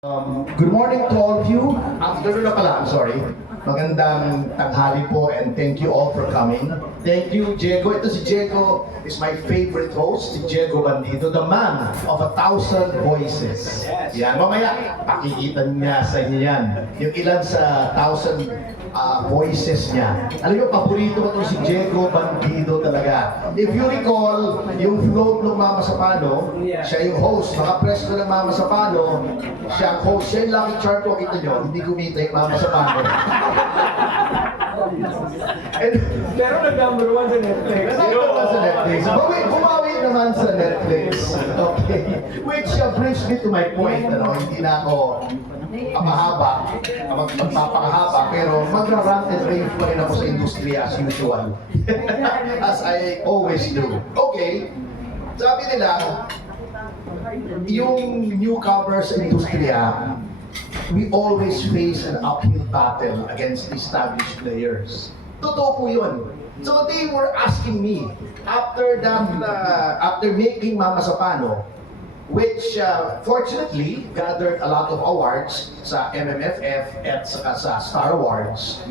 Good morning to all of you. Afternoon na pala, I'm sorry. Magandang tanghali po and thank you all for coming. Thank you, Diego. Ito si Diego is my favorite host, si Diego Bandido, the man of 1,000 voices. Yan, mamaya, pakikita niya sa inyo yan. Yung ilan sa 1,000 voices niya. Alam niyo, paborito ko itong si Diego Bandido talaga. If you recall, yung float ng Mama Sapano, siya yung host. Makapress ko ng Mama Sapano, siya ang host. Siya yung lucky chart ko, kita nyo, hindi kumita yung Mama Sapano. Pero nag-number one sa Netflix. Sa Netflix. Bumawi naman sa Netflix. Okay. Which brings me to my point. Hindi na ako magpapakahaba, pero magra-rant and rave pa rin ako sa industriya as usual. As I always do. Okay. Sabi nila, yung newcomers sa industriya, we always face an uphill battle against established players. Totoo po yun. So they were asking me, after that, after making Mama Sapano, which fortunately gathered a lot of awards sa MMFF at sa Star Awards,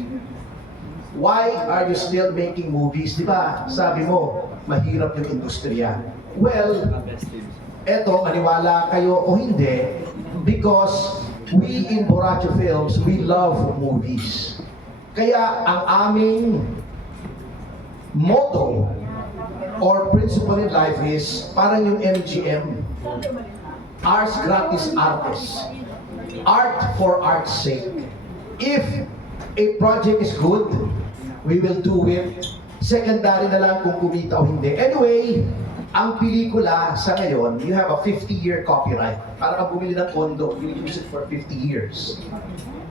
why are you still making movies? Di ba? Sabi mo, mahirap yung industriya. Well, eto, maniwala kayo o hindi, because we in Borracho Films, we love movies. Kaya ang aming motto or principle in life is parang yung MGM. Ars gratis artes. Art for art's sake. If a project is good, we will do it. Secondary na lang kung kumita o hindi. Anyway, ang pelikula sa ngayon, you have a 50-year copyright. Para kang bumili ng kondo, you use it for 50 years.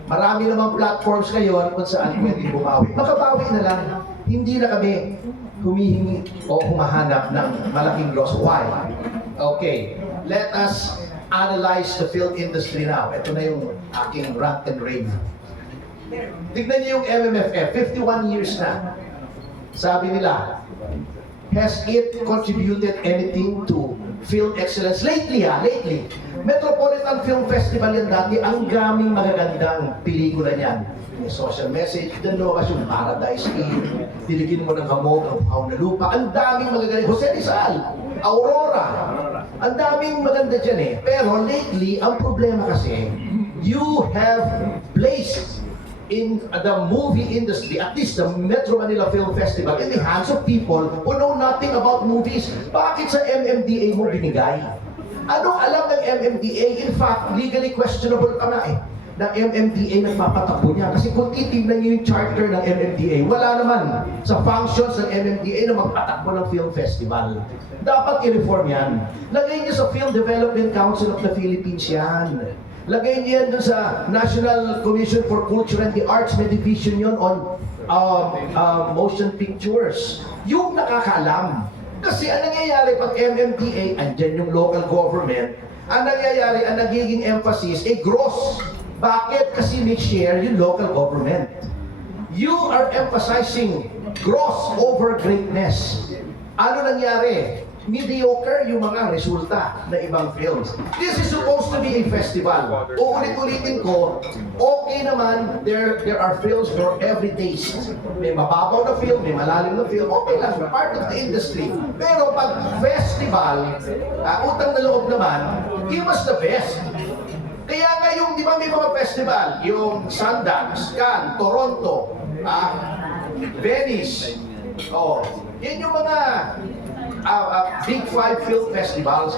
Marami namang platforms ngayon kung saan pwede bumawi. Makabawi na lang. Hindi na kami humihingi o humahanap ng malaking loss. Why? Okay, let us analyze the film industry now. Ito na yung aking rant and rave. Tignan niyo yung MMFF, 51 years na. Sabi nila, has it contributed anything to film excellence? Lately, Metropolitan Film Festival yan dati, ang daming magagandang pelikula niyan. May social message, dalawas yung Paradise Inn, diligin mo ng hamog, ang na lupa, ang daming magagandang, Jose Rizal, Aurora, ang daming maganda dyan eh. Pero lately, ang problema kasi, you have placed in the movie industry, at least the Metro Manila Film Festival, in the hands of people who know nothing about movies. Bakit sa MMDA mo binigay? Anong alam ng MMDA? In fact, legally questionable pa nga eh, ng MMDA nagpapatakbo niya. Kasi kung titignan niyo yung charter ng MMDA, wala naman sa functions ng MMDA na magpatakbo ng film festival. Dapat i-reform yan. Lagay niyo sa Film Development Council of the Philippines yan. Lagay niyo yan dun sa National Commission for Culture and the Arts, may division yun on motion pictures. Yung nakakaalam. Kasi ang nangyayari pag MMDA, andyan yung local government, ang nangyayari, ang nagiging emphasis, gross. Bakit? Kasi may share yung local government. You are emphasizing gross over greatness. Ano nangyari? Mediocre yung mga resulta na ibang films. This is supposed to be a festival. Uulit-ulitin ko, okay naman, there are films for every taste. May mababaw na film, may malalim na film, okay lang, part of the industry. Pero pag festival, utang na loob naman, give us the best. Kaya nga yung, di ba may mga festival, yung Sundance, Cannes, Toronto, Venice, yan yung mga big five film festivals,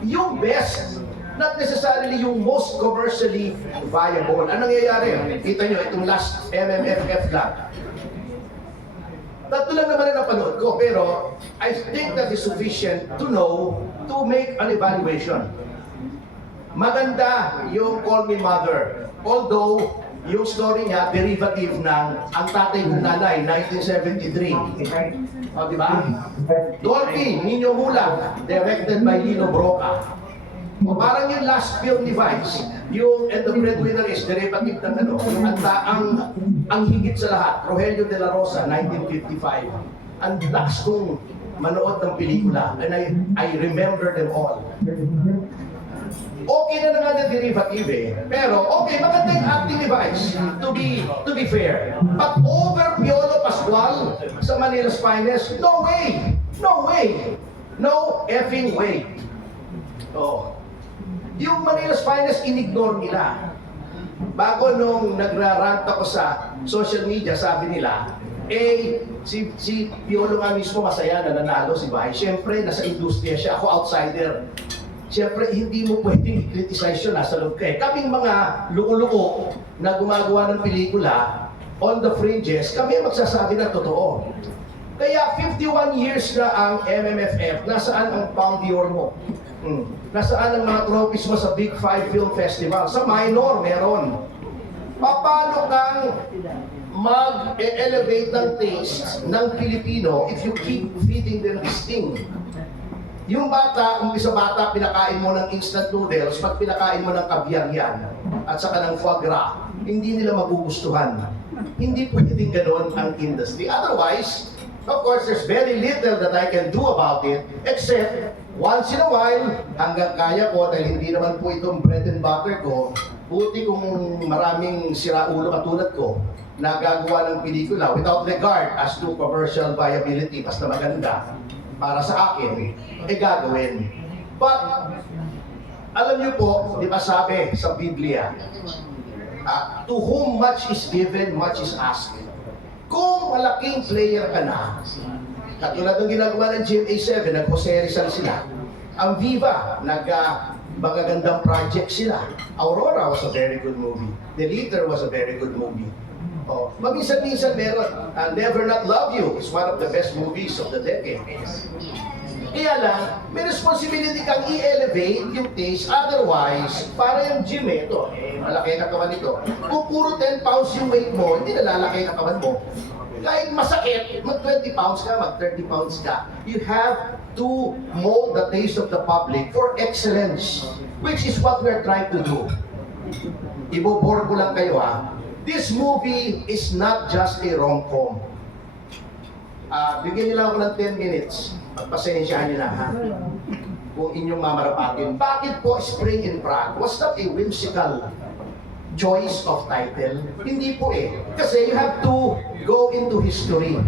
yung best, not necessarily yung most commercially viable. Anong nangyayari? Kita nyo, itong last MMFF lang. Tatlo lang naman ang napanood ko, pero I think that is sufficient to know, to make an evaluation. Maganda yung Call Me Mother. Although, yung story niya, derivative ng Ang Tatay Kong Nanay, 1973. O, di ba? Dolphy, Nino Mula, directed by Lino Broca. O, parang yung last film ni Vice, yung And the Breadwinner is derivative ng ano, ang higit sa lahat, Rogelio de la Rosa, 1955. Ang lakas kong manood ng pelikula, and I remember them all. Okay na naman yung derivative eh. Pero, okay, maganda yung acting device, to be fair. But over Piolo Pascual sa Manila's Finest, no way! No way! No effing way! Oh. Yung Manila's Finest, inignore nila. Bago nung nagrarant ako sa social media, sabi nila, si Piolo nga mismo masaya na nanalo si Bay. Siyempre, nasa industriya siya. Ako outsider. Siyempre, hindi mo pwedeng i-criticize yun. Nasa loob ka eh. Kaming mga luko-luko na gumagawa ng pelikula, on the fringes, kami magsasabi na totoo. Kaya 51 years na ang MMFF, nasaan ang Palme d'Or mo? Nasaan ang mga trophies mo sa Big Five Film Festival? Sa minor, meron. Paano kang mag-elevate ng taste ng Pilipino if you keep feeding them this thing? Yung bata, umpisa bata, pinakain mo ng instant noodles, pag pinakain mo ng kabyang yan, at saka ng foie gras, hindi nila magugustuhan. Hindi pwedeng ganoon ang industry. Otherwise, of course, there's very little that I can do about it, except once in a while, hanggang kaya ko, dahil hindi naman po itong bread and butter ko, buti kung maraming siraulo katulad ko, na gagawa ng pelikula without regard as to commercial viability, basta maganda, para sa akin, gagawin. But, alam niyo po, di ba sabi sa Biblia, to whom much is given, much is asked. Kung malaking player ka na, katulad ng ginagawa ng GMA7, nag-Jose Rizal sila. Ang Viva, magagandang project sila. Aurora was a very good movie. The Leader was a very good movie. Oh, maminsan-minsan meron. Never Not Love You is one of the best movies of the decade. Kaya lang, may responsibility kang i-elevate yung taste. Otherwise, para yung gym ito, malaki ang katawan nito. Kung puro 10 pounds yung weight mo, hindi nalalaki ang katawan mo. Kahit masakit, mag 20 pounds ka, mag 30 pounds ka. You have to mold the taste of the public for excellence, which is what we're trying to do. Ibobore ko lang kayo ha. This movie is not just a rom-com. Bigyan nila ako ng 10 minutes. Pagpasensyahan nyo na ha. Kung inyong mamarapatin. Bakit po Spring in Prague? Was that a whimsical choice of title? Hindi po eh. Kasi you have to go into history.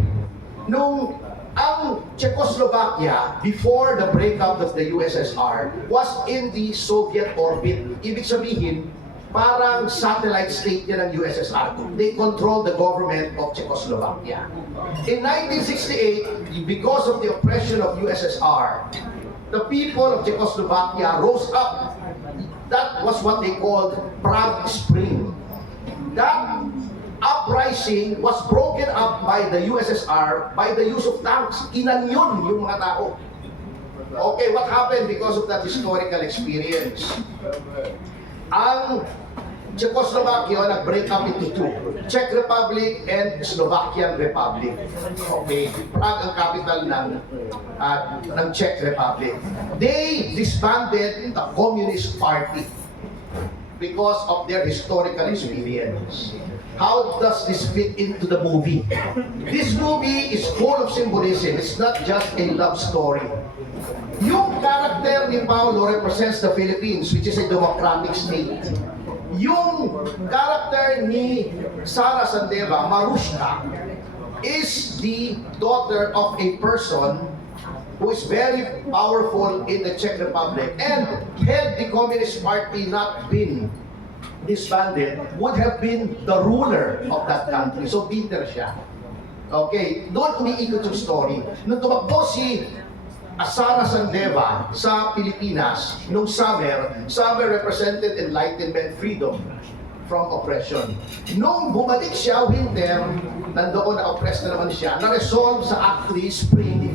Nung ang Czechoslovakia, before the breakup of the USSR, was in the Soviet orbit. Ibig sabihin, parang satellite state yan ng USSR. They control the government of Czechoslovakia. In 1968, because of the oppression of USSR, the people of Czechoslovakia rose up. That was what they called Prague Spring. That uprising was broken up by the USSR by the use of tanks. Inanyon yung mga tao. Okay, what happened because of that historical experience? Ang Czechoslovakia nag-break up into two, Czech Republic and Slovakian Republic. Okay, Prague ang capital ng Czech Republic. They disbanded the Communist Party because of their historical experience. How does this fit into the movie? This movie is full of symbolism. It's not just a love story. Yung character ni Paulo represents the Philippines, which is a democratic state. Yung character ni Sara Sandeva, Marushka, is the daughter of a person who is very powerful in the Czech Republic. And had the Communist Party not been disbanded, would have been the ruler of that country. So bitter siya. Okay, doon umiikot yung story. Nung tumakbo si Sara Sandeva sa Pilipinas, nung summer represented enlightenment, freedom from oppression. Nung bumalik siya, winter, nandoon na oppressed na naman siya, na-resolve sa Act 3, spring,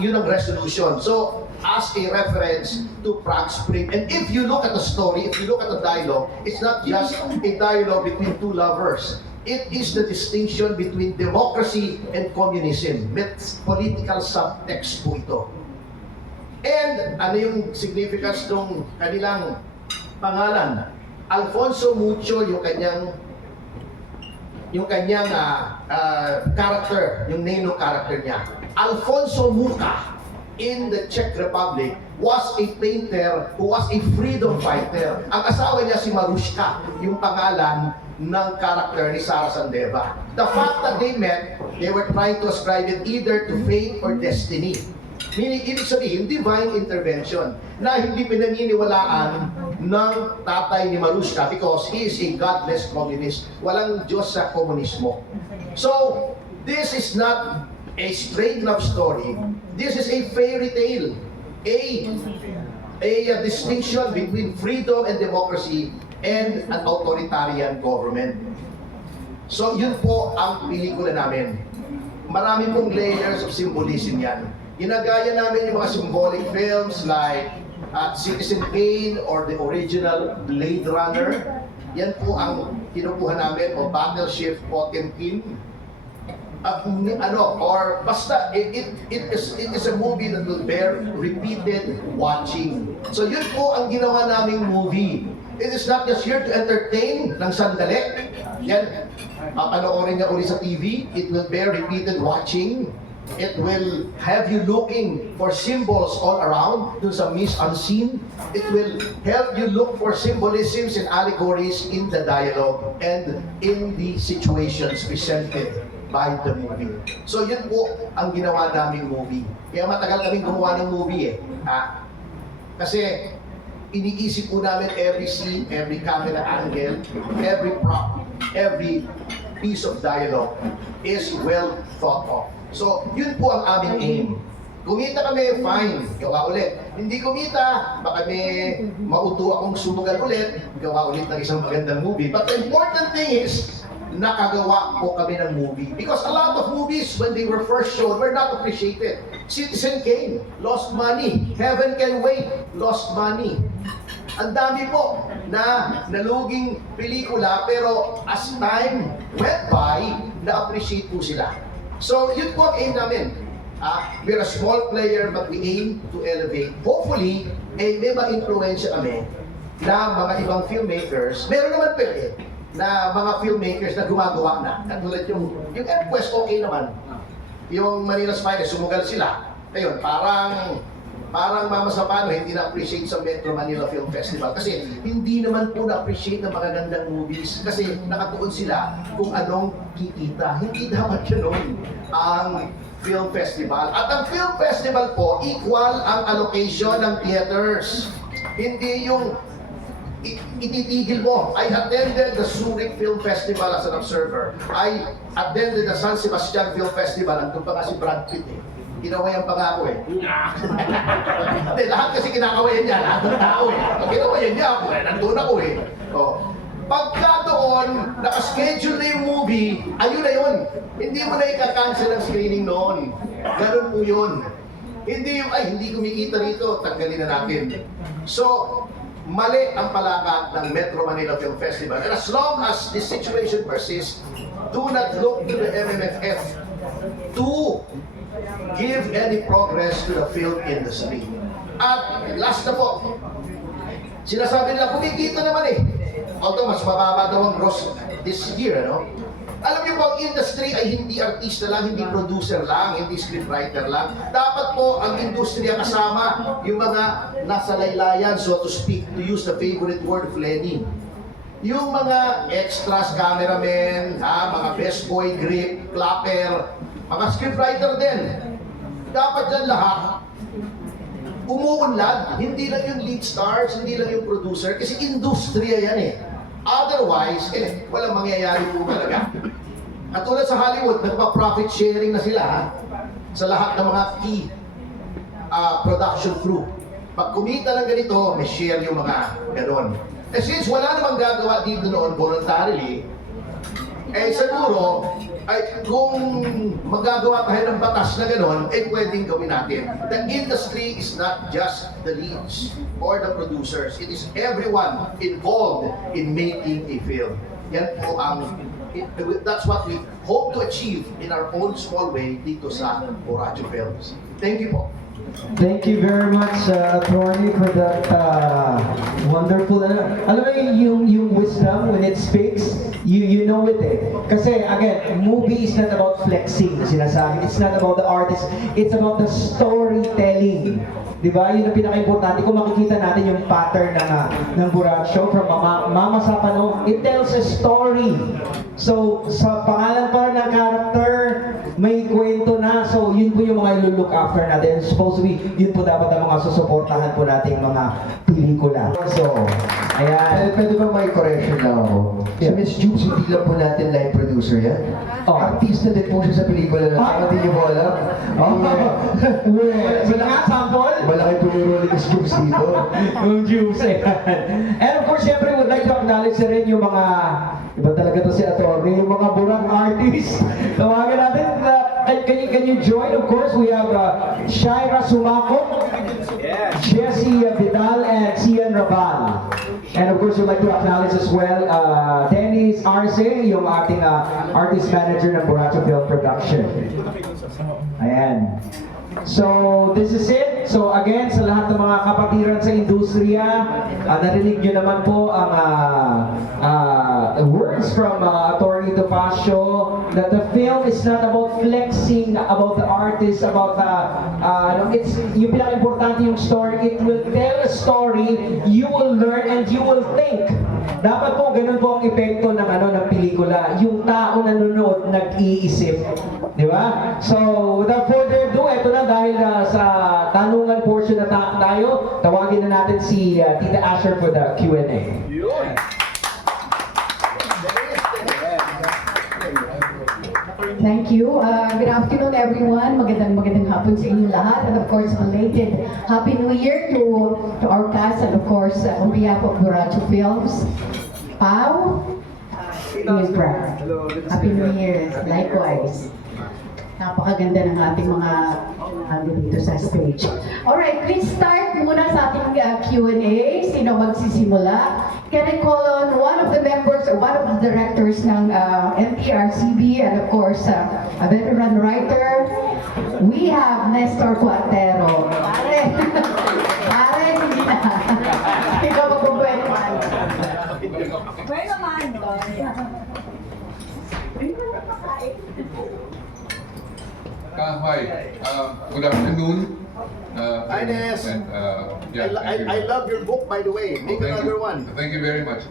yun ang resolution. So, as a reference to Prague Spring. And if you look at the story, if you look at the dialogue, it's not just a dialogue between two lovers. It is the distinction between democracy and communism. May political subtext po ito. And ano yung significance ng kanilang pangalan? Alfonso Mucho, yung kanyang character, yung name ng character niya. Alfonso Mucha in the Czech Republic was a painter who was a freedom fighter. Ang asawa niya si Marushka, yung pangalan ng karakter ni Sara Sandeva. The fact that they met, they were trying to ascribe it either to fate or destiny. Meaning, ibig sabihin, divine intervention na hindi pinaniniwalaan ng tatay ni Marushka because he is a godless communist. Walang Diyos sa komunismo. So, this is not a straight love story. This is a fairy tale. A distinction between freedom and democracy and an authoritarian government. So, yun po ang pelikula namin. Marami pong layers of symbolism yan. Ginagaya namin yung mga symbolic films like Citizen Kane or the original Blade Runner. Yan po ang kinukuha namin, o Battleship Potemkin. Or basta, it is a movie that will bear repeated watching. So yun po ang ginawa naming movie. It is not just here to entertain ng sandali. Yan, papanoorin niya uli sa TV. It will bear repeated watching. It will have you looking for symbols all around, dun sa mise en scene. It will help you look for symbolisms and allegories in the dialogue and in the situations presented by the movie. So yun po ang ginawa naming movie. Kaya matagal kaming gumawa ng movie Kasi iniisip po namin every scene, every camera angle, every prop, every piece of dialogue is well thought of. So, yun po ang aming aim. Kumita kami, fine, gawa ulit. Hindi kumita, baka may mauto akong sumugal ulit, gawa ulit ng isang magandang movie. But the important thing is, nakagawa po kami ng movie. Because a lot of movies, when they were first shown, were not appreciated. Citizen Kane, lost money. Heaven Can Wait, lost money. Ang dami po na naluging pelikula, pero as time went by, na-appreciate po sila. So, yun po ang aim namin. We're a small player, but we aim to elevate. Hopefully, may ma-influensya kami na mga ibang filmmakers. Meron naman pwede na mga filmmakers na gumagawa na. Katulad yung EmQuest, okay naman. Yung Manila Spiders, sumugal sila. Ayun, parang Mama Sapano, hindi na-appreciate sa Metro Manila Film Festival. Kasi hindi naman po na-appreciate ng magagandang movies. Kasi nakatuon sila kung anong kikita. Hindi dapat ganun ang film festival. At ang film festival po, equal ang allocation ng theaters. Hindi yung ititigil mo. I attended the Zurich Film Festival as an observer. I attended the San Sebastian Film Festival. Andun pa nga si Brad Pitt Ginawayan pa nga ako Hindi, lahat kasi kinakawayan niya, lahat ng tao Ginawayan niya ako nandun ako Pagka doon, nakaschedule na yung movie, ayun na yun. Hindi mo na ika-cancel ang screening noon. Ganun po yun. Hindi yung, hindi kumikita rito, tanggalin na natin. So, mali ang palakad ng Metro Manila Film Festival. And as long as this situation persists, do not look to the MMFF to give any progress to the film industry. At last na po, sinasabi nila, kumikita naman Although mas mababa daw ang gross this year, Alam niyo po, ang industry ay hindi artista lang, hindi producer lang, hindi scriptwriter lang. Dapat po ang industriya kasama yung mga nasa laylayan, so to speak, to use the favorite word of Lenny. Yung mga extras, cameramen, mga best boy, grip, clapper, mga scriptwriter din. Dapat dyan lahat umuunlad, hindi lang yung lead stars, hindi lang yung producer, kasi industriya yan Otherwise, walang mangyayari po talaga. Katulad sa Hollywood, nagpa-profit sharing na sila sa lahat ng mga key production crew. Pag kumita ng ganito, may share yung mga ganon. Since wala namang gagawa dito noon voluntarily, siguro, kung magagawa tayo ng batas na gano'n, pwedeng gawin natin. The industry is not just the leads or the producers. It is everyone involved in making a film. Yan po that's what we hope to achieve in our own small way dito sa Boraccho Films. Thank you po. Thank you very much, Attorney, for that wonderful. Alam mo yung wisdom when it speaks, you know it eh. Kasi again, movie is not about flexing na sinasabi. It's not about the artist. It's about the storytelling. Diba? Yun ang pinaka-importante. Kung makikita natin yung pattern ng Buracho from Mama Sapano, it tells a story. So, sa pangalan pa ng character, may kwento na. So, yun po yung mga look after natin. Supposed to be, yun po dapat ang mga susuportahan po nating mga pelikula. So, ayan. Pwede ba may correction lang ako? Si Miss Jukes, hindi lang po natin live producer yan. Oh. Artista din po siya sa pelikula na. Hindi niyo po alam. Sila nga, sample? Malaki po yung role ni Miss Jukes dito. Yung juice eh. And of course, syempre, would like to acknowledge na rin yung mga, iba talaga to si Atty, yung mga burang artists. Tawagan natin, can you join? Of course, we have Shaira Sumaco, Jessie Vidal, and Cian Rabal. And of course, we'd like to acknowledge as well Dennis Arce, yung ating artist manager ng Buracho Film Production. Ayan. So, this is it. So, again, sa lahat ng mga kapatiran sa industriya, narinig nyo naman po ang words from Atty. Topacio that the film is not about flexing, about the artist, about it's yung pinaka-importante yung story. It will tell a story, you will learn, and you will think. Dapat po, ganun po ang epekto ng ng pelikula. Yung tao nanonood, nag-iisip. Di ba? So, without further ado, eto na dahil sa tanungan portion na tayo, tawagin na natin si Tita Asher for the Q&A. Thank you. Good afternoon, everyone. Magandang hapon sa inyo lahat. And of course, belated Happy New Year to our cast and of course, on behalf of Buracho Films. Pau, New Year's Happy New Year. Likewise. Napakaganda ng ating mga dito sa stage. Alright, let's start muna sa ating Q&A. Sino magsisimula? Can I call on one of the members or one of the directors ng MTRCB and of course, a veteran writer? We have Nestor Cuatero. Pare, hindi na. Ikaw magpupwede man. Pwede naman. Hi. Good afternoon. Hi, Nes. And, yeah, thank you. I love your book, by the way. Make Thank another you. one. Thank you very much.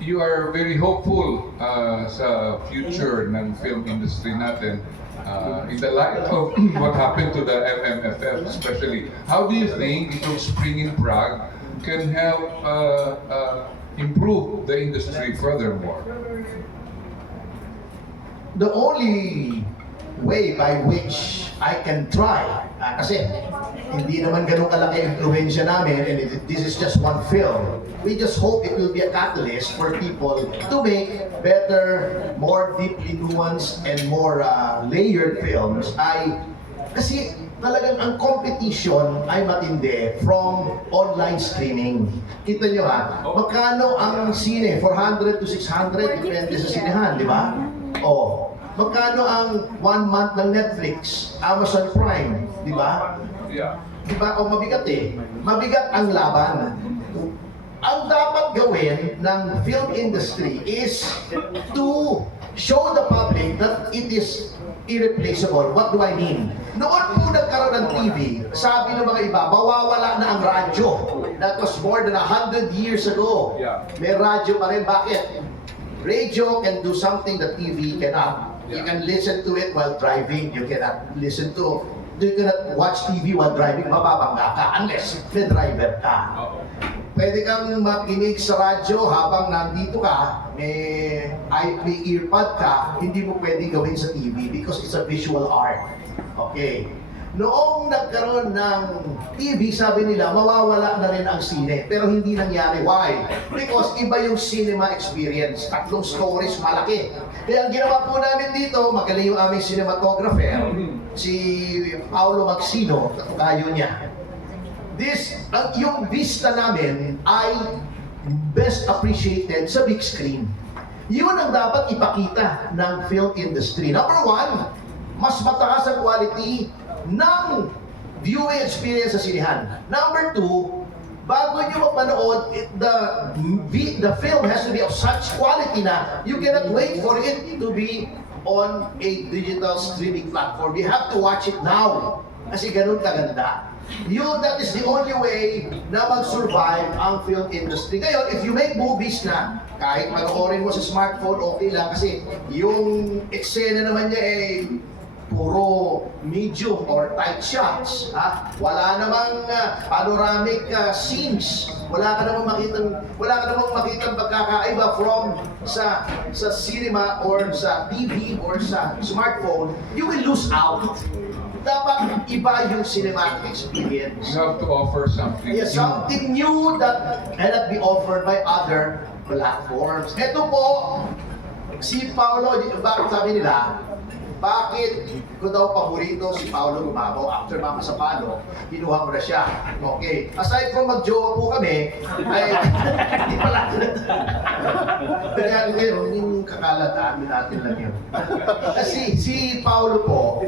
You are very hopeful sa future ng film industry natin. In the light of what happened to the MMFF especially, how do you think itong Spring in Prague can help improve the industry furthermore? The only way by which I can try, kasi hindi naman ganun kalaki influensya namin and this is just one film. We just hope it will be a catalyst for people to make better, more deeply nuanced and more layered films. Kasi talagang ang competition ay matindi from online streaming. Kita nyo magkano ang sine? 400 to 600, depende sa sinehan, di ba? Oh, magkano ang 1 month ng Netflix, Amazon Prime, di ba? Yeah. Di ba? O mabigat Mabigat ang laban. Ang dapat gawin ng film industry is to show the public that it is irreplaceable. What do I mean? Noon po nagkaroon ng TV, sabi ng mga iba, mawawala na ang radyo. That was more than 100 years ago. Yeah. May radyo pa rin. Bakit? Radio can do something that TV cannot. You can listen to it while driving. You cannot watch TV while driving. Mababangga ka unless may driver ka. Pwede kang makinig sa radyo habang nandito ka, may earpod ka, hindi mo pwede gawin sa TV because it's a visual art. Okay. Noong nagkaroon ng TV, sabi nila, mawawala na rin ang sine. Pero hindi nangyari. Why? Because iba yung cinema experience. 3 stories, malaki. Kaya ang ginawa po namin dito, magaling yung aming cinematographer, si Paolo Magsino, katukayo niya. Yung vista namin ay best appreciated sa big screen. Yun ang dapat ipakita ng film industry. Number 1, mas mataas ang quality ng viewing experience sa sinihan. Number 2, bago nyo mapanood, the film has to be of such quality na you cannot wait for it to be on a digital streaming platform. You have to watch it now. Kasi ganun kaganda. That is the only way na mag-survive ang film industry. Ngayon, if you make movies na kahit panoorin mo sa smartphone, okay lang kasi yung eksena naman niya puro medium or tight shots. Wala namang panoramic scenes. Wala ka namang makitang pagkakaiba from sa cinema or sa TV or sa smartphone. You will lose out. Dapat iba yung cinematic experience. You have to offer something. Yeah, something new that cannot be offered by other platforms. Ito po, si Paolo, bakit sabi nila, bakit ko daw paborito si Paolo Gumabaw after Mama sa Palo, kinuha ko na siya. Okay. Aside from mag-jowa po kami, ay hindi pala. Kaya ngayon, yung kakalataan natin lang yun. Kasi si Paolo po,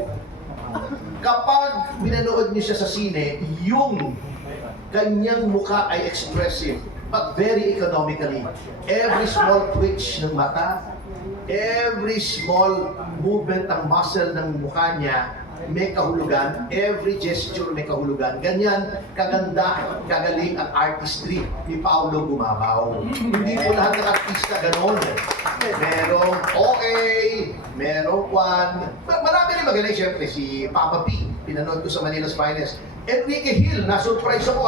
kapag binanood niyo siya sa sine, yung kanyang mukha ay expressive, but very economically. Every small twitch ng mata, every small movement ng muscle ng mukha niya, may kahulugan. Every gesture may kahulugan. Ganyan, kaganda, kagaling ang artistry ni Paolo Gumabaw. Hindi po lahat ng artista ganon. Merong okay, merong Juan. Marami rin magaling, syempre, si Papa P. Pinanood ko sa Manila's Finest. Enrique Hill, na-surprise ako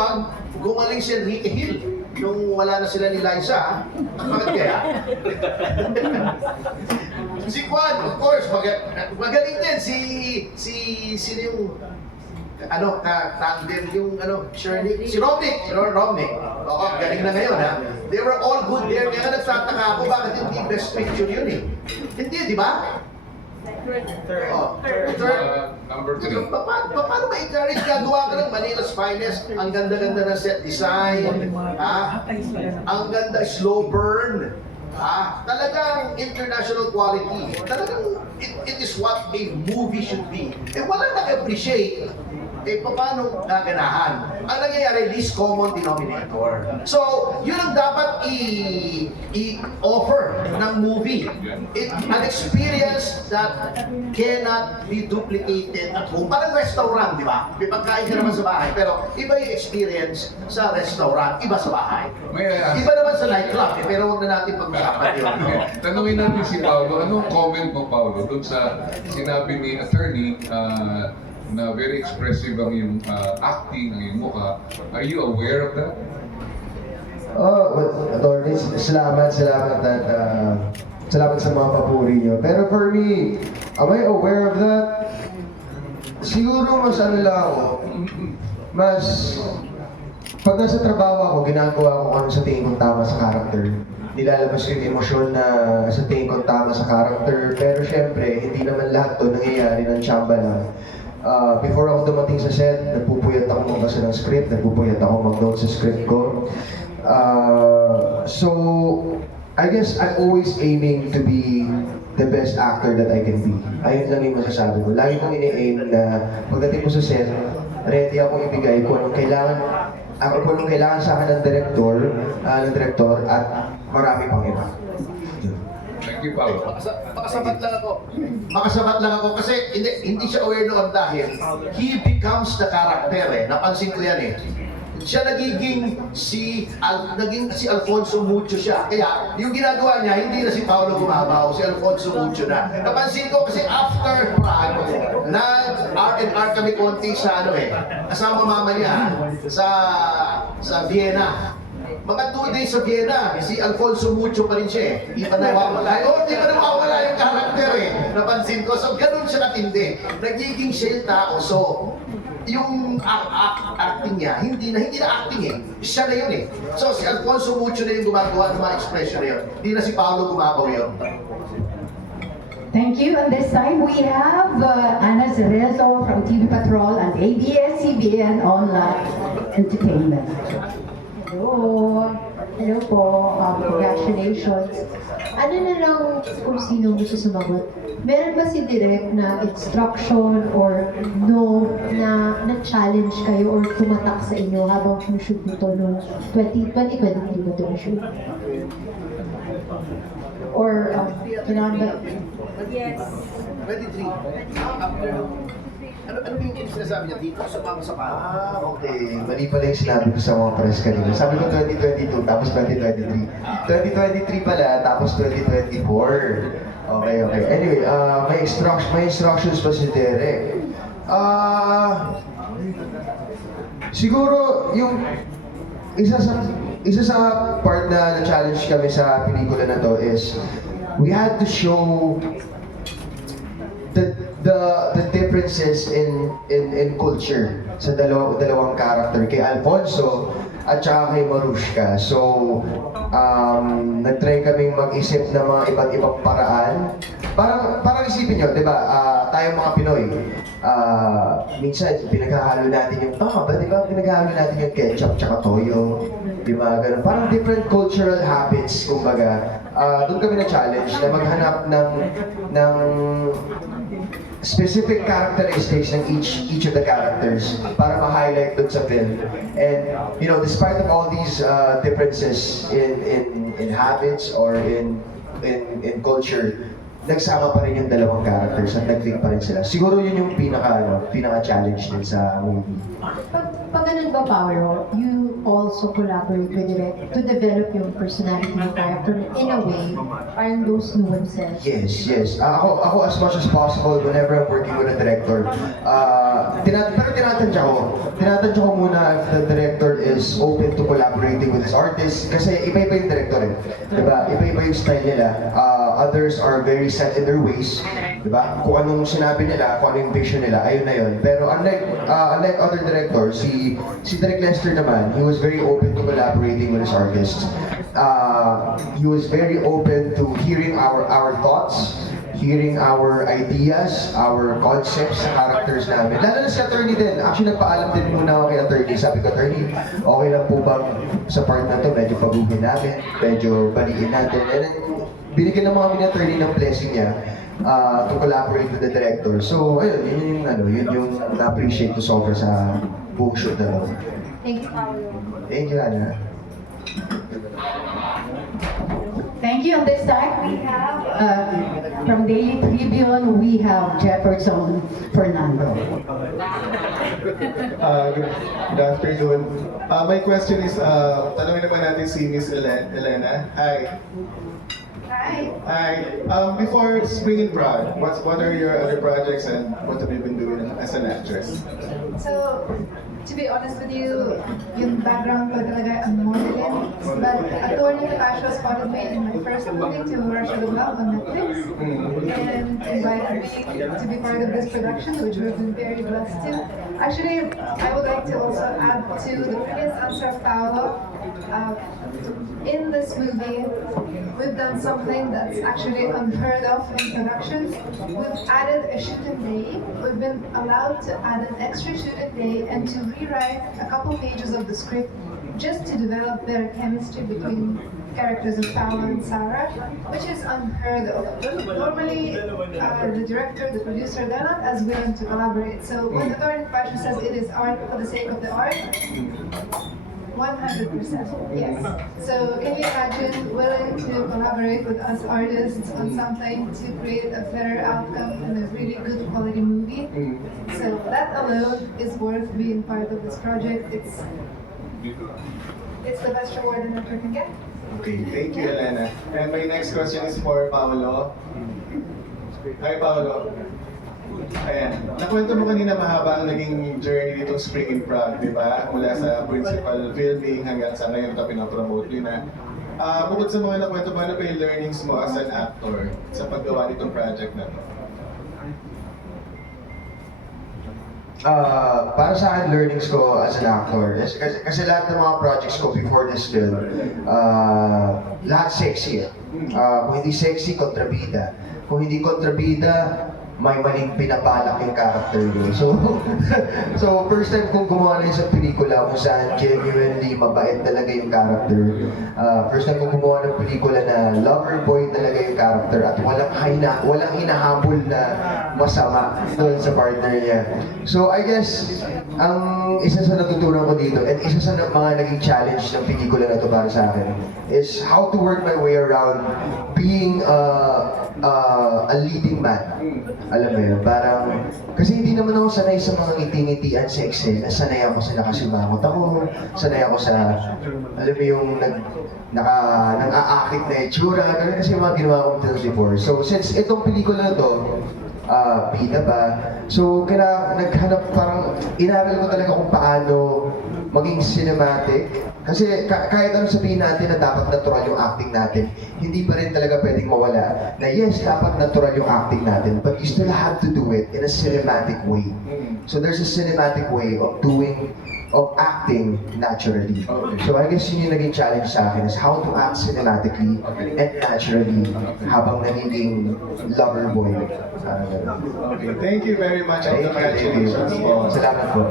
gumaling si Enrique Hill. Nung wala na sila ni Liza, bakit kaya? Si Juan, of course, magaling din. Sino yung tandem yung Shirley, si Romnick. Oo, galing na ngayon They were all good there. Kaya nagtataka ako bakit hindi best picture yun Hindi, di ba? Third. Number 3. Paano ma-encourage gagawa ka ng Manila's Finest? Ang ganda-ganda ng set design. Ang ganda, slow burn. Talagang international quality. Talagang it is what a movie should be. Walang nag-appreciate. Paano gaganahan? Ang nangyayari, least common denominator. So, yun ang dapat i-offer ng movie. An experience that cannot be duplicated at home. Parang restaurant, di ba? May pagkain ka naman sa bahay, pero iba yung experience sa restaurant, iba sa bahay. Iba naman sa nightclub, pero huwag na natin pag-usapan yun. Tanungin natin si Paolo, anong comment mo, Paolo, dun sa sinabi ni attorney na very expressive ang iyong acting, ang iyong mukha. Are you aware of that? Attorneys, salamat at salamat sa mga papuri niyo. Pero for me, am I aware of that? Siguro mas lang ako, pag nasa trabaho ako, ginagawa ko kung ano sa tingin kong tama sa character. Nilalabas ko yung emosyon na sa tingin kong tama sa character. Pero syempre, hindi naman lahat to nangyayari ng tsamba lang. Before ako dumating sa set, nagpupuyat ako magbasa ng script, nagpupuyat ako mag-note sa script ko. So, I guess I'm always aiming to be the best actor that I can be. Ayun lang yung masasabi ko. Lagi kong ini-aim na pagdating ko sa set, ready akong ibigay kung anong kailangan sa akin ng director at marami pang iba. Thank you, Paolo. Makasabat lang ako kasi hindi siya aware noon dahil he becomes the character Napansin ko yan Siya naging si Alfonso Mucho siya. Kaya yung ginagawa niya, hindi na si Paolo Gumabaw, si Alfonso Mucho na. Napansin ko kasi after Prague, R&R kami konti sa kasama mama niya sa Vienna. Mga 2 days sa Vienna, si Alfonso Mucho pa rin siya Hindi pa nawawala. Hindi pa nawawala yung karakter Napansin ko. So, ganun siya natindi. Nagiging siya yung tao. So, yung acting niya, hindi na acting Siya na yun So, si Alfonso Mucho na yung gumagawa ng mga expression na yun. Hindi na si Paolo Gumabaw yun. Thank you. And this time we have Ana Cerezo from TV Patrol and ABS-CBN Online Entertainment. Hello. Hello po, congratulations. Ano na lang kung sino gusto sumagot? Meron ba si Direk na instruction or no na na-challenge kayo or tumatak sa inyo habang shoot nito noong 2023 ba ito na-shoot? Or kailangan ba? Yes. 23. Ano yung sinasabi niya dito? Sumama sa Okay. Mali pala yung sinabi ko sa mga press kanina. Sabi ko 2022, tapos 2023. 2023 pala, tapos 2024. Okay. Anyway, may instructions pa si Derek. Siguro, yung isa sa part na na-challenge kami sa pelikula na to is we had to show the differences in culture sa dalawang character, kay Alfonso at saka kay Marushka. So, nag-try kaming mag-isip ng mga iba't ibang paraan. Parang isipin nyo, di ba, tayong mga Pinoy, minsan pinaghahalo natin yung, di ba, pinaghahalo natin yung ketchup tsaka toyo, di ba, ganun. Parang different cultural habits, kumbaga. Doon kami na-challenge na maghanap ng specific characteristics ng each of the characters para ma-highlight dun sa film. And, you know, despite of all these differences in habits or in culture, nagsama pa rin yung dalawang characters at nag-click pa rin sila. Siguro yun yung pinaka-challenge din sa movie. Pag ganun ba, Paolo, you also collaborate with Direk to develop yung personality ng character in a way, parang those nuances. Yes. Ako as much as possible whenever I'm working with a director. Pero tinatantya ko muna if the director is open to collaborating with his artist kasi iba-iba yung director eh. Diba? Iba-iba yung style nila. Others are very set in their ways. Diba? Kung anong sinabi nila, kung anong vision nila, ayun na yun. Pero unlike other directors, si Direk Lester naman, he was very open to collaborating with his artists. He was very open to hearing our thoughts, hearing our ideas, our concepts sa characters namin. Lalo na si attorney din. Actually, nagpaalam din muna ako kay attorney. Sabi ko, attorney, okay lang po bang sa part na to, medyo pagugin namin, medyo baliin natin. And then, binigyan naman kami ni attorney ng blessing niya to collaborate with the director. So, ayun, yun yung na-appreciate ko sobra sa buong shoot na to. Thank you, Paolo. Thank you, Ana. Thank you. At this time, we have, from Daily Tribune, we have Jefferson Fernando. Good afternoon. My question is, tanongin naman natin si Miss Elena. Hi. Before Spring in Prague, what are your other projects and what have you been doing as an actress? So, to be honest with you, yung background ko talaga ang modeling. But Attorney Natasha spotted me in my first movie to Russia the Love on Netflix and invited me to be part of this production, which we've been very blessed to. Actually, I would like to also add to the previous answer of Paolo. In this movie, we've done something that's actually unheard of in productions. We've added a shooting day. We've been allowed to add an extra shooting day and to rewrite a couple pages of the script just to develop better chemistry between characters of Paolo and Sarah, which is unheard of. Normally, the director, the producer, they're not as willing to collaborate. So when the current fashion says it is art for the sake of the art, 100%, yes. So can you imagine willing to collaborate with us artists on something to create a better outcome and a really good quality movie? So that alone is worth being part of this project. It's the best reward an actor can get. Okay, thank you, Elena. And my next question is for Paolo. Hi, Paolo. Ayan, nakwento mo kanina mahaba ang naging journey nitong Spring in Prague, di ba? Mula sa principal filming hanggang sa ngayon ito pinapromote din na. Bukod sa mga nakwento mo, ano pa yung learnings mo as an actor sa paggawa nitong project na to? Para sa akin, learnings ko as an actor, kasi lahat ng mga projects ko before this film, lahat sexy. Kung hindi sexy, kontrabida. Kung hindi kontrabida, may maling pinabalak yung character doon. So, so first time kong gumawa ng isang pelikula kung saan genuinely mabait talaga yung character. First time kong gumawa ng pelikula na lover boy talaga yung character at walang hinahabol na masama doon sa partner niya. So I guess, ang isa sa natutunan ko dito and isa sa mga naging challenge ng pelikula na to para sa akin is how to work my way around being a leading man. Alam mo yun, parang, kasi hindi naman ako sanay sa mga ngiti-ngitian sa eksena. Sanay ako sa nakasimangot ako, sanay ako sa, alam mo yung nang-aakit na itsura, ganun kasi yung mga ginawa kong films before. So since itong pelikula na to, bida pa, so naghanap parang, inaral ko talaga kung paano maging cinematic. Kasi kahit ano sabihin natin na dapat natural yung acting natin, hindi pa rin talaga pwedeng mawala na yes, dapat natural yung acting natin, but you still have to do it in a cinematic way. So there's a cinematic way of acting naturally. So I guess yun yung naging challenge sa akin is how to act cinematically and naturally habang nagiging lover boy. Okay, thank you very much. Thank you. Salamat po.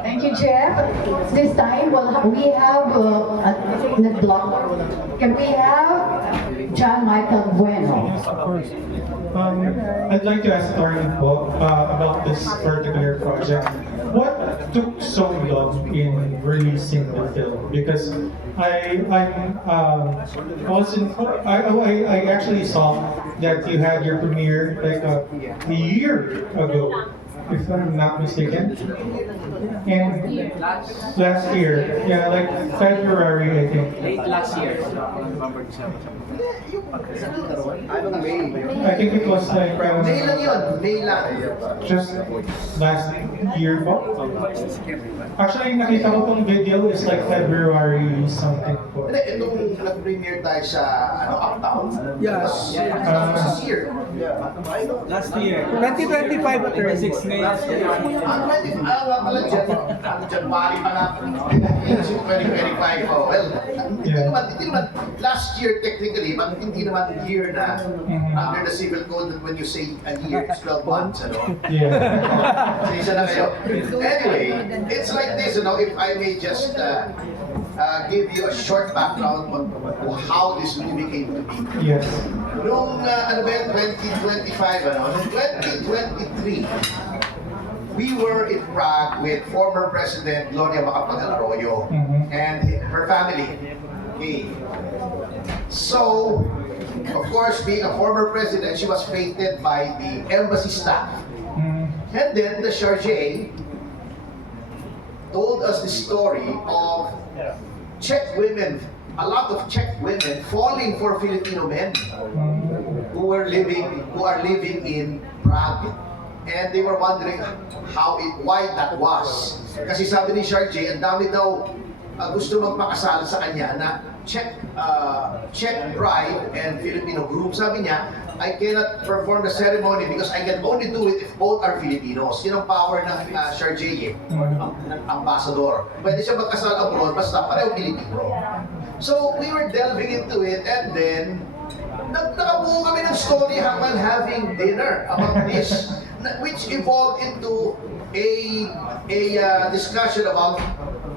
Thank you, Jeff. This time, we have nag-block. Can we have John Michael Bueno? I'd like to ask Torrin po about this particular project. What took so long in releasing the film? Because I actually saw that you had your premiere like a year ago, if I'm not mistaken. And last year, yeah, like February, I think. Late last year. I think it was like May lang yun, May lang. just last year po. Actually, nakita ko tong video is like February something po. Hindi, itong nag-premiere tayo sa Uptown. Yes. This year. Last year. 2025 at 36 ngayon. January pa lang. 2025. Oh, well, hindi naman last year technically, but hindi naman year na under the civil code that when you say a year, it's 12 months, ano? Yeah. Isa na kayo. Anyway, it's like this, if I may just give you a short background on how this movie came to be. Yes. Noong 2025, noong 2023, we were in Prague with former President Gloria Macapagal-Arroyo and her family. Okay. So, of course, being a former president, she was fated by the embassy staff. And then the Chargé told us the story of Czech women, a lot of Czech women falling for Filipino men who are living in Prague. And they were wondering why that was. Kasi sabi ni Chargé, ang dami daw gusto magpakasal sa kanya na Czech bride and Filipino groom. Sabi niya, I cannot perform the ceremony because I can only do it if both are Filipinos. Yun ang power ng Chargé, ng ambassador. Pwede siya magkasal abroad, basta pareho Pilipino. So we were delving into it, and then nakabuo kami ng story habang having dinner about this, which evolved into a discussion about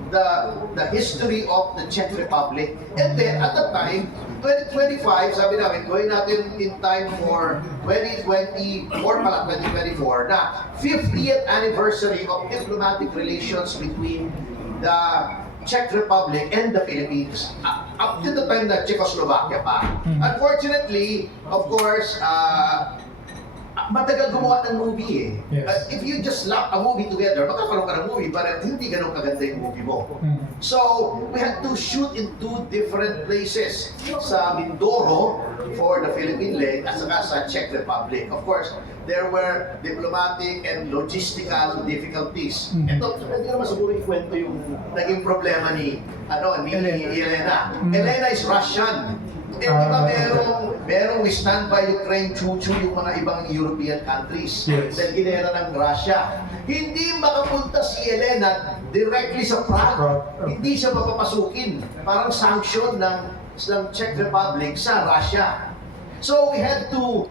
the history of the Czech Republic. And then, at that time, 2025, sabi namin, gawin natin in time for 2024 pala, 2024, na 50th anniversary of diplomatic relations between the Czech Republic and the Philippines. Up to the time na Czechoslovakia pa. Unfortunately, of course, matagal gumawa ng movie eh. Yes. If you just slap a movie together, magkakaroon ka ng movie, pero hindi ganun kaganda yung movie mo. So, we had to shoot in two different places. Sa Mindoro for the Philippine leg at saka sa Czech Republic. Of course, there were diplomatic and logistical difficulties. Ito, hindi naman siguro ikwento yung naging problema ni Elena. Elena is Russian. Eh, di ba merong standby Ukraine, chuchu yung mga ibang European countries. Dahil ginera ng Russia. Hindi makapunta si Elena directly sa Prague. Hindi siya mapapasukin. Parang sanction ng Czech Republic sa Russia. So we had to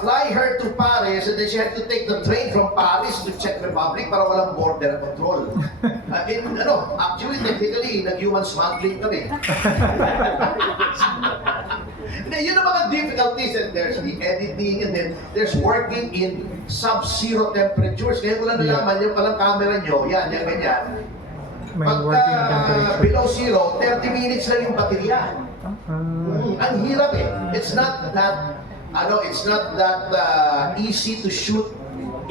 fly her to Paris and then she had to take the train from Paris to Czech Republic para walang border control. Actually, technically, nag-human smuggling kami. Yun ang mga difficulties, and there's the editing, and then there's working in sub-zero temperatures. Kaya ko lang nalaman, yung palang camera nyo, yan, ganyan. May working temperature. Below zero, 30 minutes lang yung baterya. Ang hirap eh. It's not that easy to shoot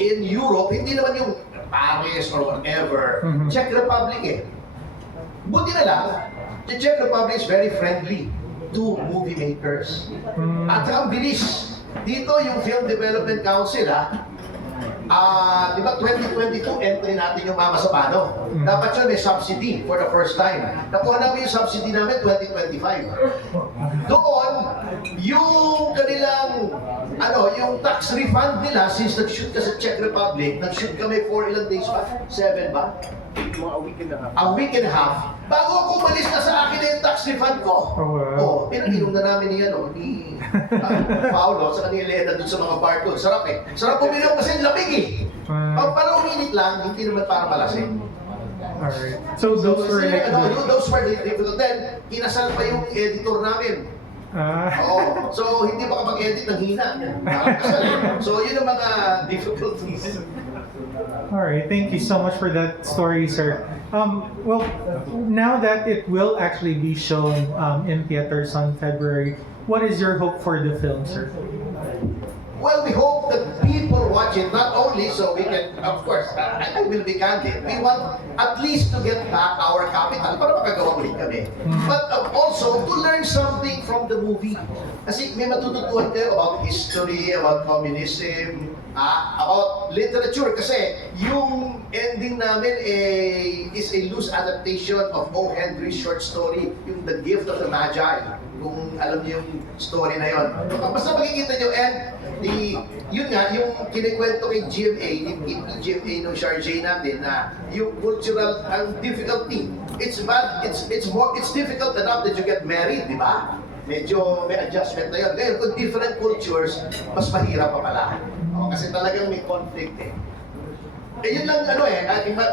in Europe. Hindi naman yung Paris or whatever. Czech Republic eh. Buti na lang, the Czech Republic is very friendly to movie makers. At ang bilis. Dito yung Film Development Council di ba 2022 entry natin yung Mama sa Pano. Dapat yun may subsidy for the first time. Nakuha namin yung subsidy namin 2025. Doon, yung kanilang yung tax refund nila since nag-shoot ka sa Czech Republic, nag-shoot kami for ilang days ba? 7 ba? A week and a half. Bago ako umalis na sa akin na yung tax refund ko. Pinag-inom na namin ni Paolo sa kanila Elena dun sa mga bar doon. Sarap eh. Sarap uminom kasi lamig eh. Para uminit lang, hindi naman para malasing. Alright. So those were like... Those were the difficult. Then, kinasal pa yung editor namin. So, hindi makapag-edit ng hina. So, yun ang mga difficulties. Alright, thank you so much for that story, sir. Well, now that it will actually be shown in theaters on February, what is your hope for the film, sir? Well, we hope that people watch it, not only so we can, of course, I will be candid, we want at least to get back our capital para makagawa ulit kami. But also, to learn something from the movie. Kasi may matututuhan kayo about history, about communism, about literature. Kasi yung ending namin is a loose adaptation of O. Henry's short story, yung The Gift of the Magi. Kung alam niyo yung story na yon. Basta makikita niyo, and yun nga, yung kinikwento kay GMA, yung GMA nung Sharjay natin, na yung cultural, ang difficulty, it's difficult enough that you get married, di ba? Medyo may adjustment na yun. Ngayon, kung different cultures, mas mahirap pa pala. Kasi talagang may conflict eh. Yun lang,